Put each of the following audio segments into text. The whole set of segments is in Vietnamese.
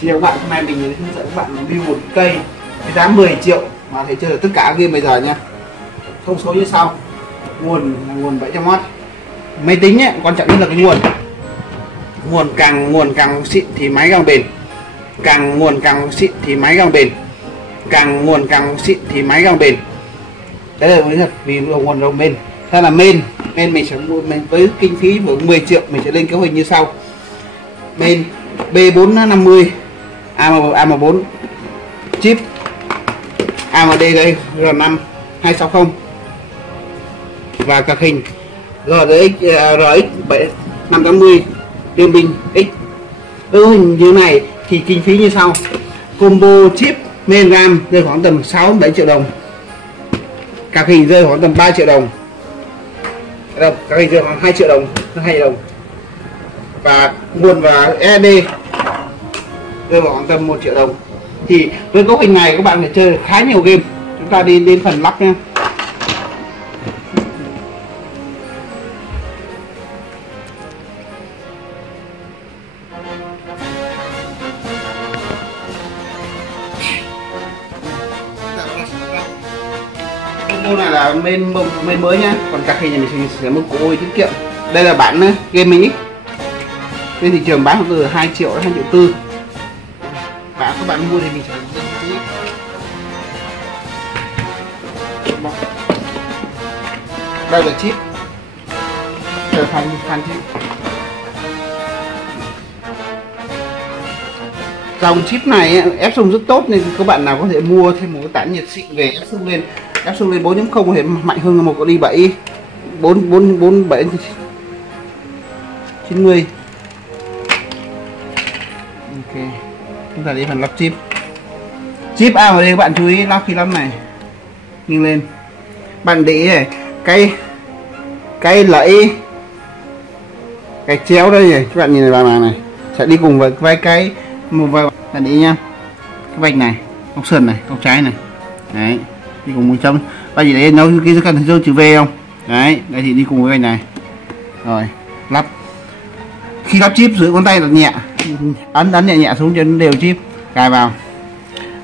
Xin chào các bạn, hôm nay mình hướng dẫn các bạn build một cây với giá 10 triệu mà có thể chơi được tất cả game bây giờ nha. Thông số như sau: nguồn là nguồn 700W. Máy tính ấy, quan trọng nhất là cái nguồn càng xịn thì máy càng bền, nguồn càng xịn thì máy càng bền, nguồn càng xịn thì máy càng bền. Đấy là mới thật, vì nguồn đầu bền. Thế là main mình sẽ mua với kinh phí của 10 triệu mình sẽ lên kế hoạch như sau. Main B450 AM4 chip AMD đây R5 260 và card hình RX 580 liên minh X. Với hình như này thì kinh phí như sau: combo chip main RAM rơi khoảng tầm 6-7 triệu đồng, card hình rơi khoảng tầm 3 triệu đồng, card hình rơi khoảng 2 triệu đồng, và nguồn và SSD rơi vào khoảng tầm 1 triệu đồng. Thì với cấu hình này các bạn phải chơi được khá nhiều game. Chúng ta đi đến phần lắp nha. Combo này là main mới nhá, còn các hình này mình sẽ mua cũ tiết kiệm. Đây là bản Gaming X, trên thị trường bán từ 2 triệu đến 2 triệu tư. Và các bạn mua thì mình sẽ đây là chip, đây là fan chip. Dòng chip này ép xung rất tốt nên các bạn nào có thể mua thêm một cái tản nhiệt xịn về ép xung lên 4.0 có thể mạnh hơn một con i7 47 90. Ok, chúng ta đi phần lắp chip AMD. Các bạn chú ý lắp khi lắp này nghiêng lên, bạn để ý này, cái lẫy cái chéo đây này, các bạn nhìn này, vào màng này sẽ đi cùng với cái một vài bạn để ý nhá, cái vạch này, góc sườn này, góc trái này, đấy đi cùng một trong. Bạn gì đấy nó cái cần thấy chữ V không? Đấy, đây thì đi cùng với vạch này. Rồi lắp. Khi lắp chip giữ con tay là nhẹ, ấn nhẹ xuống cho nó đều chip, cài vào.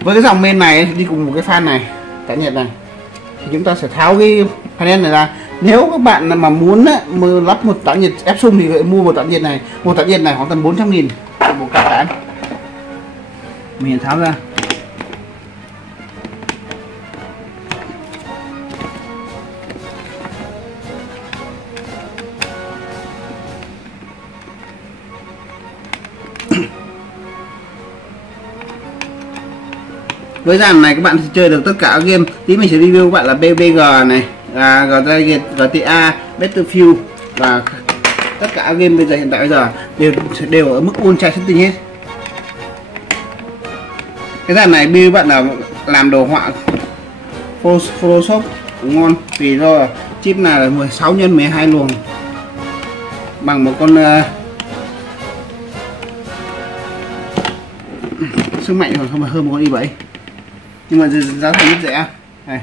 Với cái dòng main này đi cùng một cái fan này, tản nhiệt này, thì chúng ta sẽ tháo cái panel này ra. Nếu các bạn mà muốn lắp một tản nhiệt ép xung thì mua một tản nhiệt này khoảng tầm 400.000 một cặp tản. Mình tháo ra. Với dàn này các bạn sẽ chơi được tất cả game. Tí mình sẽ review các bạn là PUBG này, GTA, Battlefield và tất cả game bây giờ hiện tại đều ở mức ultra setting hết. Cái dàn này build bạn là làm đồ họa Photoshop ngon, vì do chip này là 16 x 12 luồng bằng một con sức mạnh còn không hơn một con i7, nhưng mà giá thành rất rẻ. Này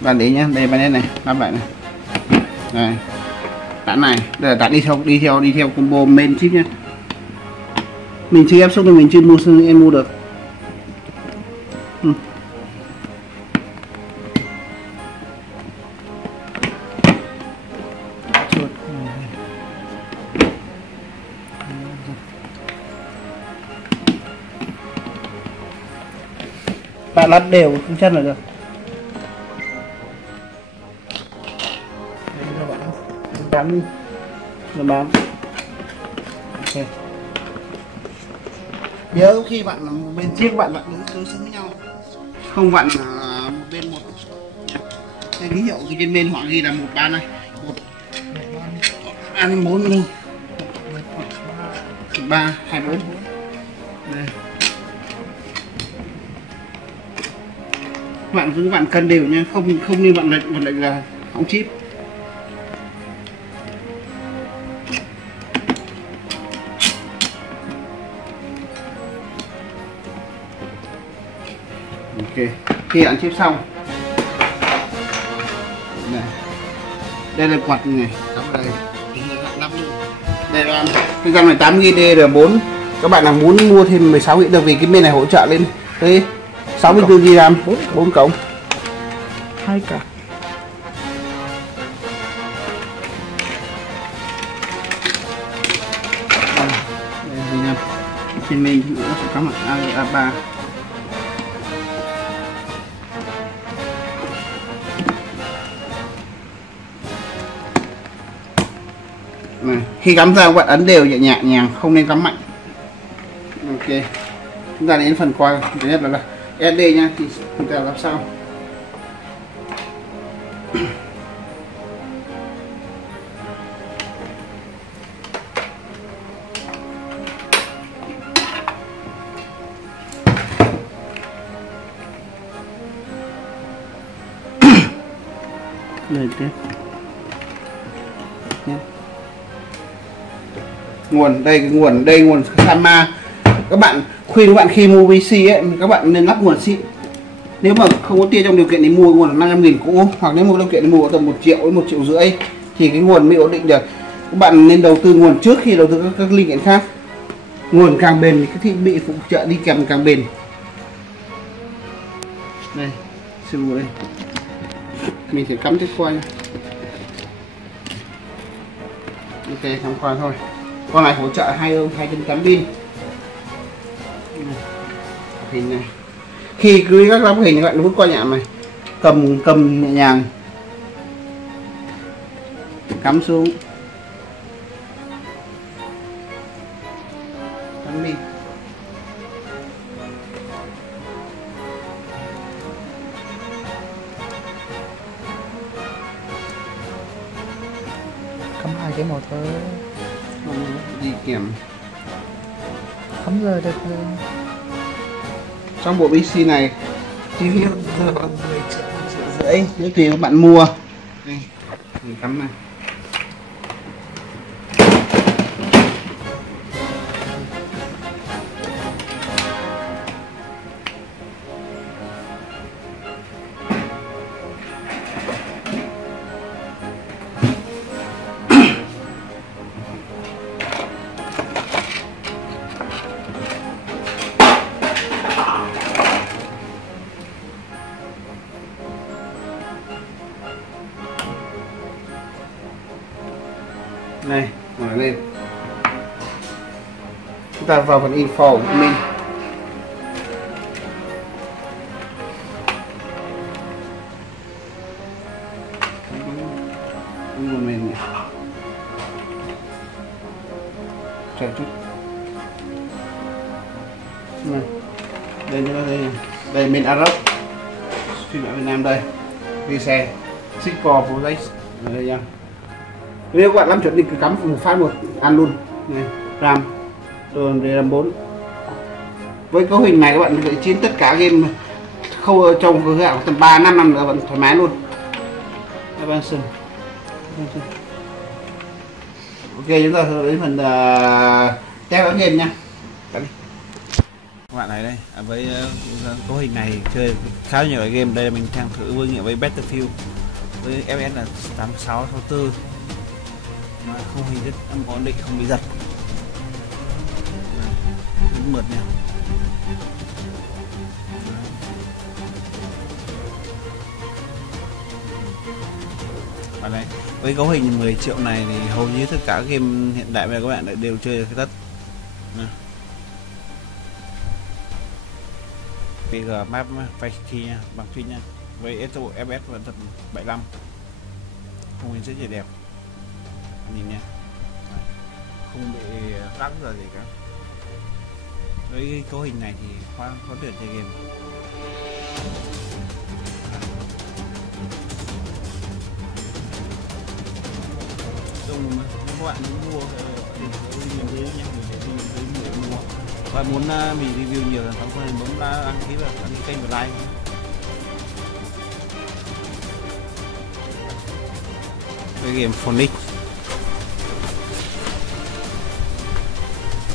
bạn để nhá, đây panel này lắp lại này, đây tản này, đây là tản đi theo combo main chip nhá. Mình chưa ép xúc nên mình chưa mua được. Bạn lắp đều không chân là được. Bám đi, bám. Ok. Nhớ khi bạn làm bên chiếc bạn đối xứng với nhau, không bạn một bên một. Cái ký hiệu cái trên bên họ ghi là 13 này, 4 luôn, 3 24. Đây. Các bạn cân đều nha, không nên bạn lệch là hỏng chip. Ok, khi bạn chip xong này, đây là quạt này, đóng đây, đây là cái răm này 8GB DDR4 các bạn nào muốn mua thêm 16 GB được vì cái bên này hỗ trợ lên tới 64 GB RAM, 4 cổng 2 cả. Trên mình nó sẽ có mặt A3. Này, khi cắm ra các bạn ấn đều nhẹ nhàng, không nên cắm mạnh. Ok, chúng ta đến phần quay thứ nhất là SD nha, thì chúng ta làm sao đây tiếp nguồn đây, cái nguồn Sama. Các bạn khuyên các bạn khi mua PC ấy, các bạn nên lắp nguồn xịn. Nếu mà không có tiền trong điều kiện thì mua nguồn 500.000 cũ, hoặc nếu một điều kiện thì mua tầm 1 triệu đến 1,5 triệu thì cái nguồn mới ổn định được. Các bạn nên đầu tư nguồn trước khi đầu tư các linh kiện khác. Nguồn càng bền thì cái thiết bị phụ trợ đi kèm càng bền. Đây, sư phụ đây, mình chỉ cắm chiếc quay. Ok, cắm quay thôi. Con này hỗ trợ 280 pin. Hình này, khi cứ các lắp hình các bạn vút qua nhạc này, cầm nhẹ nhàng, cắm xuống, cắm đi. Cắm 2 cái một thôi. Không đi kèm. Cắm giờ được thôi. Trong bộ PC này chi phí rơi vào 10 triệu, 1,5 triệu nếu tùy các bạn mua. Đây, mình cắm này. Này, mở lên. Chúng ta vào phần info của mình. Nguồn mình này. Chờ chút. Này. Đây nữa đây. Đây bên Arab. Phim ở Việt Nam đây. Đi xe. Xích cò phố giấy. Ở đây nha. Nếu các bạn làm chuẩn thì cứ cắm một phát một ăn luôn này, RAM rồi RAM 4. Với cấu hình này các bạn sẽ chiến tất cả game khâu trong cửa gạo tầm 3-5 năm nữa vẫn thoải mái luôn. Ok, chúng ta đến phần test game nha. Các bạn này đây, với cấu hình này chơi khá nhiều game. Đây là mình đang thử vương nghiệm với Battlefield với FPS là 86 64 mà không hề rất ổn định, không bị giật, rất mượt nha. Và đây, với cấu hình 10 triệu này thì hầu như tất cả game hiện đại bây giờ các bạn đều chơi được cái tất. PG map Factory nha, bằng phim nha, với SO FPS vẫn tầm 75, không hề rất là đẹp. Nhìn nha, không bị rắc giờ gì cả. Với cấu hình này thì quá tuyệt chơi game. Dùng các bạn muốn mua thì review nha, mình để review mua. Và muốn mình review nhiều sản phẩm thì muốn đăng ký vào kênh và like. Với game Phonic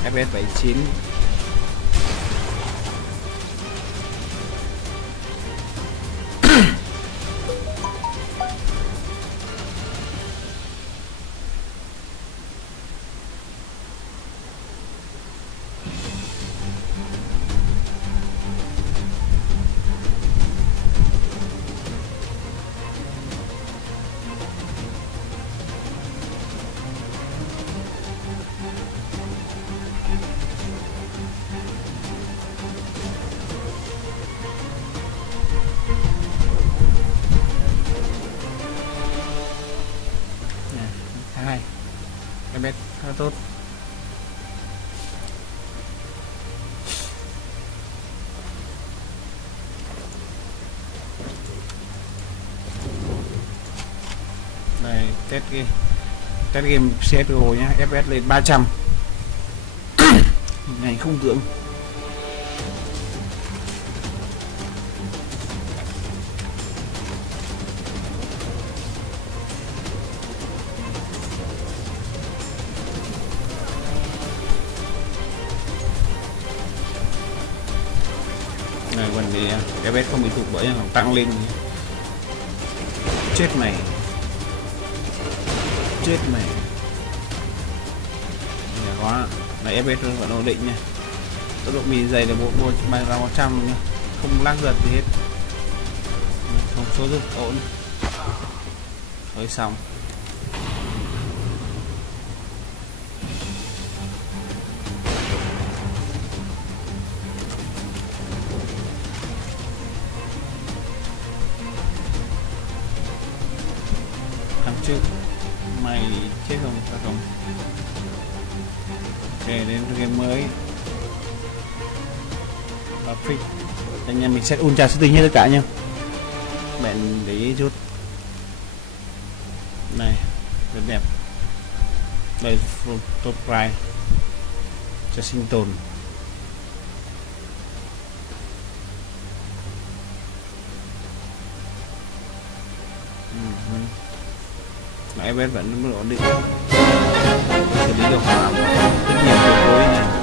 FPS 79. tốt. Đây test game CSGO nhá, FPS lên 300. Này không tưởng. Này vấn đề FPS không bị tụt bởi tăng lên. Chết mày. Chết mày. Nhờ quá. Này FPS vẫn ổn định nha. Tốc độ mì dày là bộ máy ra 100 nha. Không lắc giật gì hết. Thông số rất ổn. Rồi xong. Thằng trước mày chết không sao không. Ok, đến game mới Perfect. Anh em mình set ultra setting hết tất cả nha. Bạn để ý chút. Này rất đẹp. Đây top price cho sinh tồn. Máy vẫn ổn định. Xử lý được hỏa rất nhiều tuyệt đối nha.